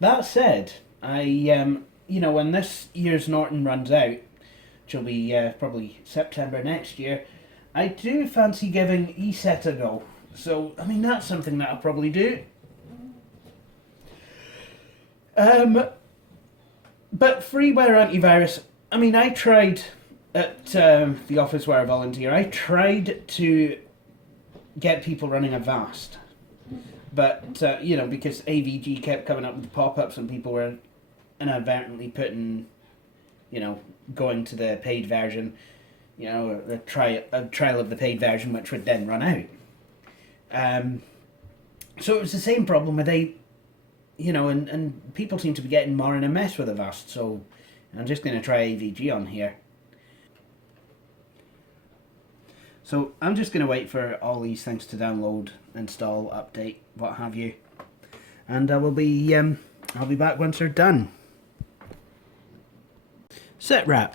That said, you know, when this year's Norton runs out, which will be probably September next year, I do fancy giving ESET a go. So, I mean, that's something that I'll probably do. But freeware antivirus, I mean, I tried at the office where I volunteer, I tried to get people running Avast. But, you know, because AVG kept coming up with pop-ups and people were inadvertently putting, you know, going to the paid version, you know, a trial of the paid version, which would then run out. So it was the same problem with you know, and people seem to be getting more in a mess with Avast, so I'm just going to try AVG on here. So I'm just going to wait for all these things to download, install, update, what have you, and I'll be back once they're done. Sitrep.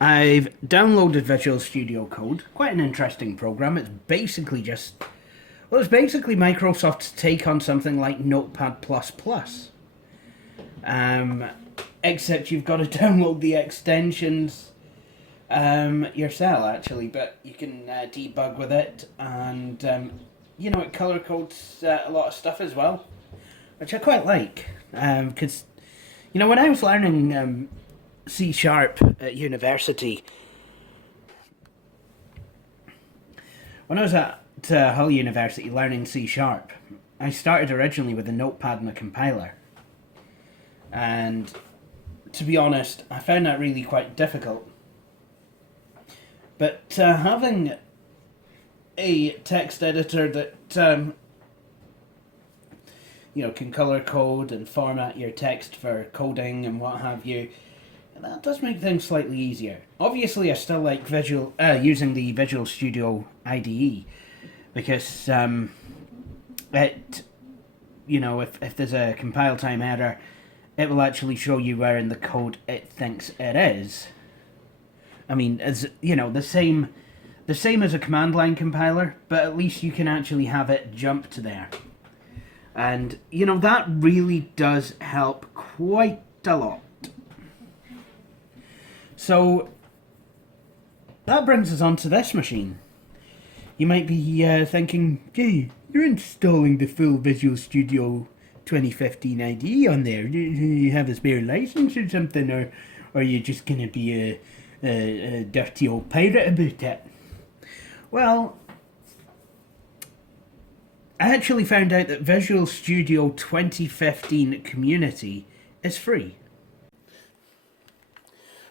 I've downloaded Visual Studio Code. Quite an interesting program. It's basically Microsoft's take on something like Notepad++. Except you've got to download the extensions yourself, actually, but you can debug with it, and you know, it color codes a lot of stuff as well, which I quite like, because You know, when I was learning C Sharp at university, when I was at Hull University learning C Sharp, I started originally with a notepad and a compiler. And to be honest, I found that really quite difficult. But having a text editor that you know, can color code and format your text for coding and what have you, that does make things slightly easier. Obviously, I still like using the Visual Studio IDE because it, you know, if there's a compile time error, it will actually show you where in the code it thinks it is. I mean, as you know, the same as a command line compiler, but at least you can actually have it jump to there. And, you know, that really does help quite a lot. So, that brings us on to this machine. You might be thinking, gee, you're installing the full Visual Studio 2015 IDE on there. Do you have a spare license or something? Or are you just going to be a dirty old pirate about it? Well, I actually found out that Visual Studio 2015 Community is free.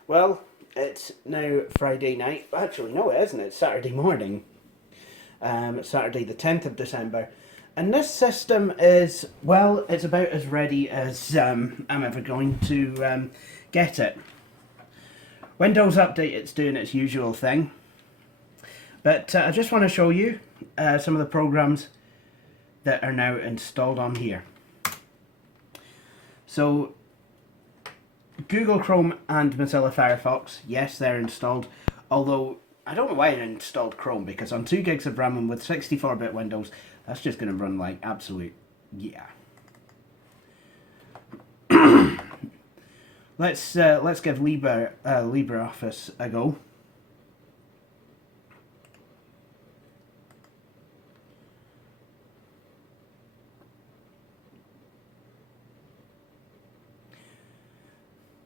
Well, it's now Friday night. Actually, no, it isn't. It's Saturday morning. It's Saturday the 10th of December. And this system is, well, it's about as ready as I'm ever going to get it. Windows Update, it's doing its usual thing. But I just want to show you some of the programs that are now installed on here. So Google Chrome and Mozilla Firefox, yes, they're installed, although I don't know why I installed Chrome, because on 2 gigs of RAM and with 64-bit Windows, that's just going to run like absolute, yeah. Let's give LibreOffice a go.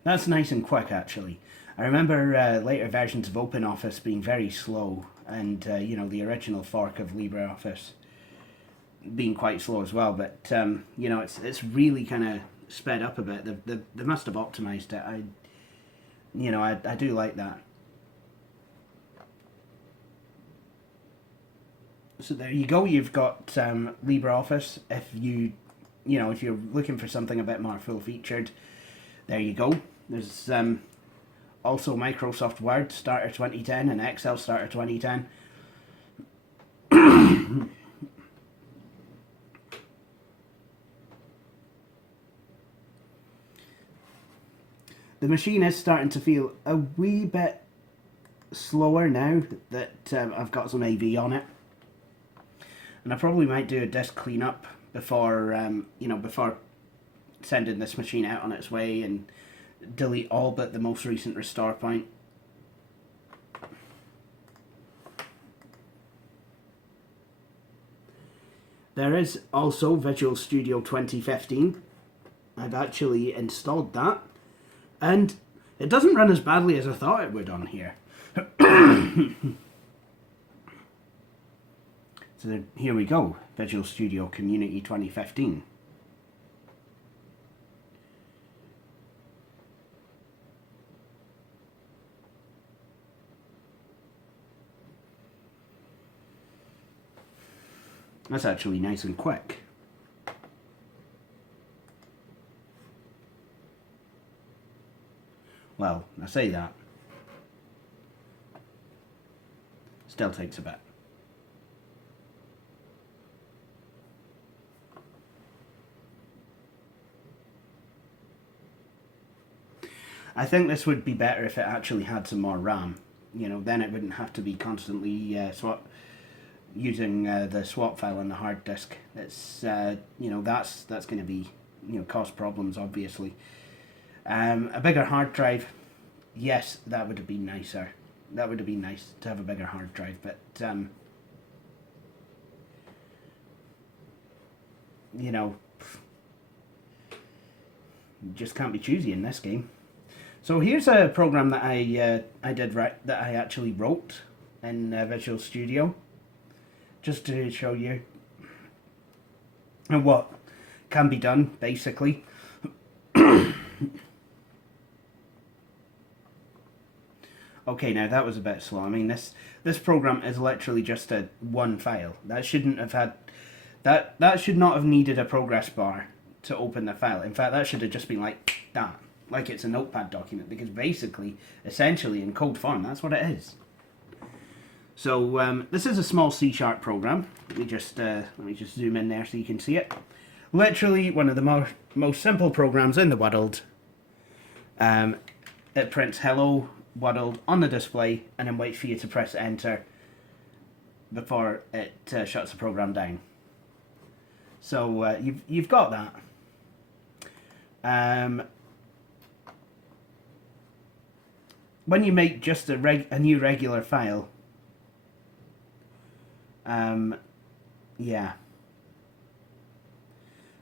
That's nice and quick, actually. I remember later versions of OpenOffice being very slow, and you know, the original fork of LibreOffice being quite slow as well. But you know, it's really kind of sped up a bit. They must have optimized it. I do like that. So there you go. You've got LibreOffice. If if you're looking for something a bit more full featured, there you go. There's also Microsoft Word Starter 2010 and Excel Starter 2010. The machine is starting to feel a wee bit slower now that I've got some AV on it. And I probably might do a disk cleanup before, before sending this machine out on its way, and delete all but the most recent restore point. There is also Visual Studio 2015. I've actually installed that, and it doesn't run as badly as I thought it would on here. So here we go, Visual Studio Community 2015. That's actually nice and quick. Well, I say that. Still takes a bit. I think this would be better if it actually had some more RAM. You know, then it wouldn't have to be constantly using the swap file on the hard disk. It's you know, that's going to be, you know, cause problems, obviously. A bigger hard drive, yes, that would have been nicer. That would have been nice to have a bigger hard drive, but you know, You just can't be choosy in this game. So here's a program that that I actually wrote in Visual Studio, just to show you what can be done, basically. Okay, now that was a bit slow. I mean, this program is literally just a one file. That shouldn't have had that should not have needed a progress bar to open the file. In fact, that should have just been like that, like it's a notepad document, because basically, essentially in code form, that's what it is. So this is a small C# program. Let me just zoom in there so you can see it. Literally one of the most simple programs in the world. It prints hello world on the display and then waits for you to press enter before it shuts the program down. So you've got that. When you make just a new regular file, yeah,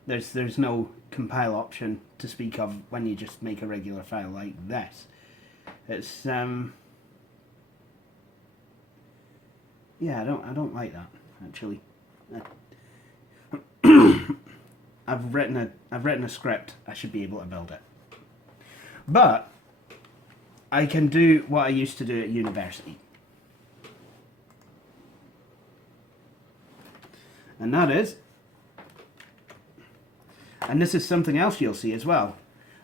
there's no compile option to speak of when you just make a regular file like this. It's yeah, I don't like that, actually. I've written a script. I should be able to build it, but I can do what I used to do at university, and that is, and this is something else you'll see as well,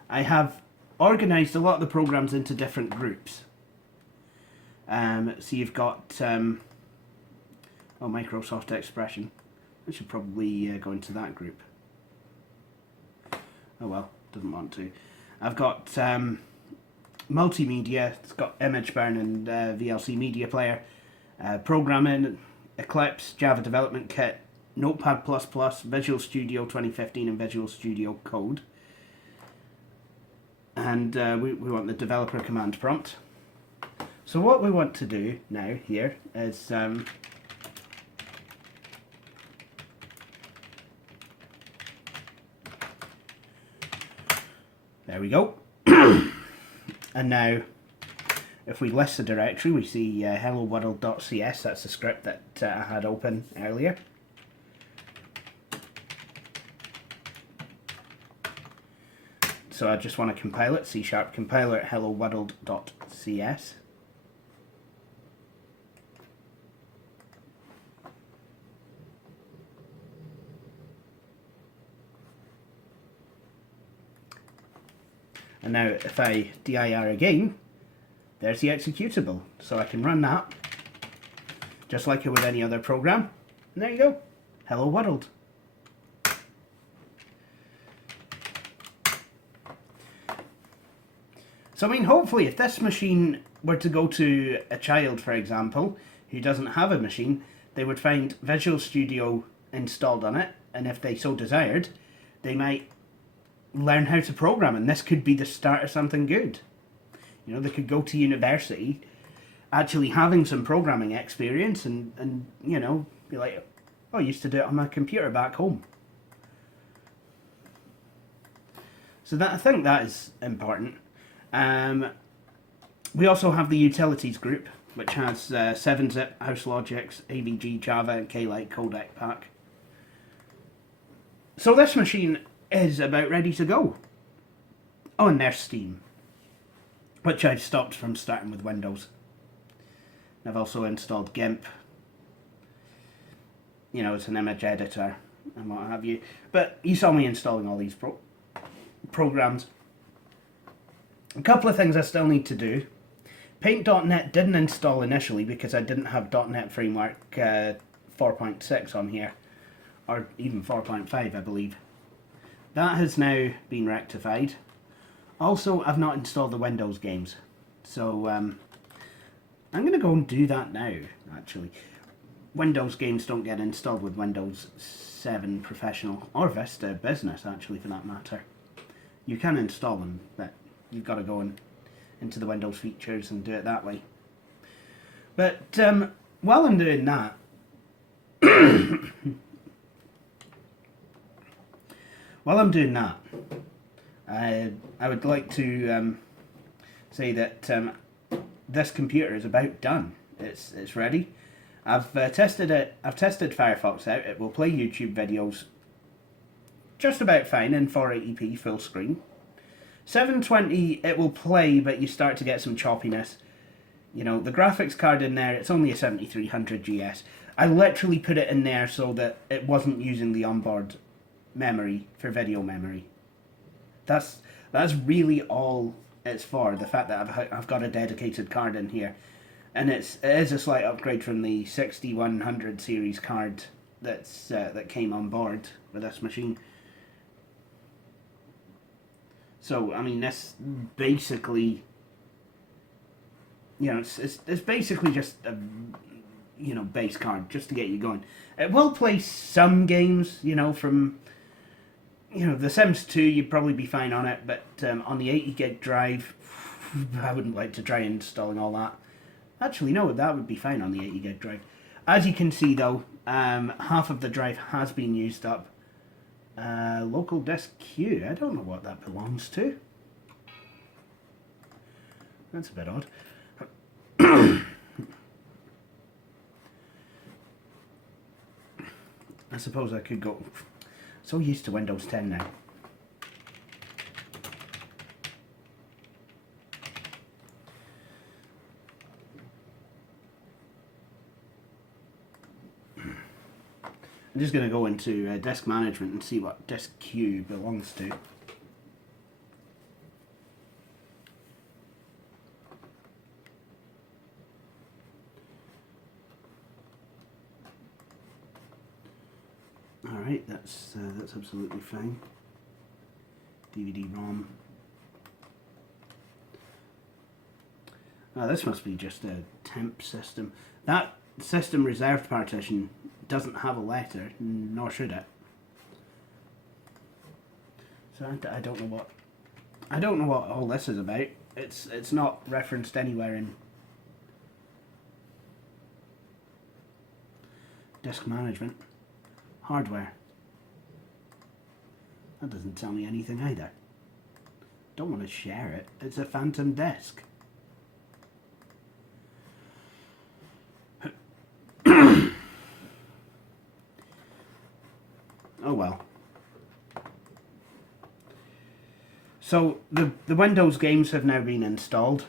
I have organised a lot of the programs into different groups. So you've got Microsoft Expression. I should probably go into that group. Oh well, doesn't want to. I've got multimedia. It's got Image Burn and VLC Media Player, programming, Eclipse, Java Development Kit, Notepad++, Visual Studio 2015 and Visual Studio Code. And we want the developer command prompt. So what we want to do now here is there we go. And now if we list the directory, we see helloworld.cs. That's the script that I had open earlier. So I just want to compile it, C# compiler helloworld.cs. And now if I dir again, there's the executable. So I can run that just like it would any other program. And there you go, hello world. So I mean, hopefully if this machine were to go to a child, for example, who doesn't have a machine, they would find Visual Studio installed on it, and if they so desired, they might learn how to program, and this could be the start of something good. You know, they could go to university actually having some programming experience and you know, be like, oh, I used to do it on my computer back home. So that, I think that is important. We also have the utilities group, which has 7-zip, HouseLogix, AVG, Java, and K-Lite codec pack. So this machine is about ready to go. Oh, and there's Steam, which I've stopped from starting with Windows. I've also installed GIMP. You know, it's an image editor and what have you. But you saw me installing all these programs. A couple of things I still need to do. Paint.net didn't install initially because I didn't have .NET Framework 4.6 on here, or even 4.5 I believe. That has now been rectified. Also, I've not installed the Windows games, so I'm going to go and do that now, actually. Windows games don't get installed with Windows 7 Professional, or Vista Business actually for that matter. You can install them, but you've got to go into the Windows features and do it that way. But while I'm doing that, I would like to say that this computer is about done. It's ready. I've tested it. I've tested Firefox out. It will play YouTube videos just about fine in 480p full screen. 720 it will play, but you start to get some choppiness. You know, the graphics card in there, it's only a 7300 GS. I literally put it in there so that it wasn't using the onboard memory for video memory. That's really all it's for. The fact that I've got a dedicated card in here, and it is a slight upgrade from the 6100 series card that came on board with this machine. So I mean, this basically, you know, it's basically just a, you know, base card just to get you going. It will play some games, you know, from, you know, The Sims 2, you'd probably be fine on it, but on the 80 gig drive, I wouldn't like to try installing all that. Actually, no, that would be fine on the 80 gig drive. As you can see though, half of the drive has been used up. Local disk Q, I don't know what that belongs to. That's a bit odd. I suppose I could go... So used to Windows 10 now. I'm just going to go into disk management and see what disk Q belongs to. Alright, that's absolutely fine. DVD-ROM. Oh, this must be just a temp system. That system reserved partition doesn't have a letter, nor should it. So I don't know what all this is about. It's not referenced anywhere in disk management. Hardware. That doesn't tell me anything either. Don't want to share it. It's a phantom disk. Oh well. So the Windows games have now been installed.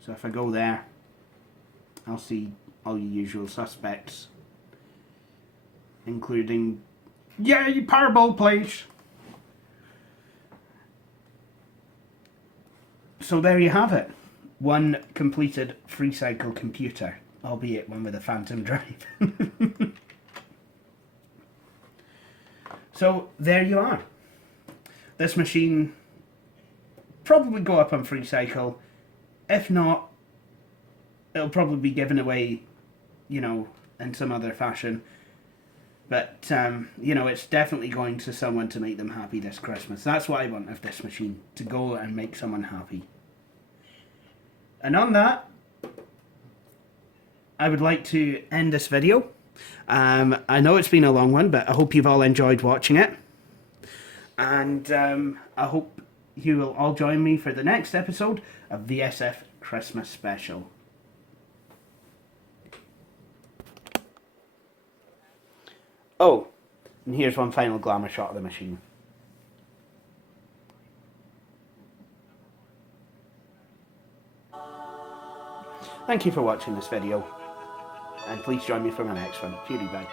So if I go there, I'll see all your usual suspects, including, yay, Powerball please. So there you have it. One completed Freecycle computer, albeit one with a phantom drive. So there you are. This machine probably go up on Freecycle. If not, it'll probably be given away, you know, in some other fashion. But, you know, it's definitely going to someone to make them happy this Christmas. That's what I want of this machine, to go and make someone happy. And on that, I would like to end this video. I know it's been a long one, but I hope you've all enjoyed watching it. And I hope you will all join me for the next episode of VSF Christmas Special. Oh, and here's one final glamour shot of the machine. Thank you for watching this video, and please join me for my next one. Cheery, bye.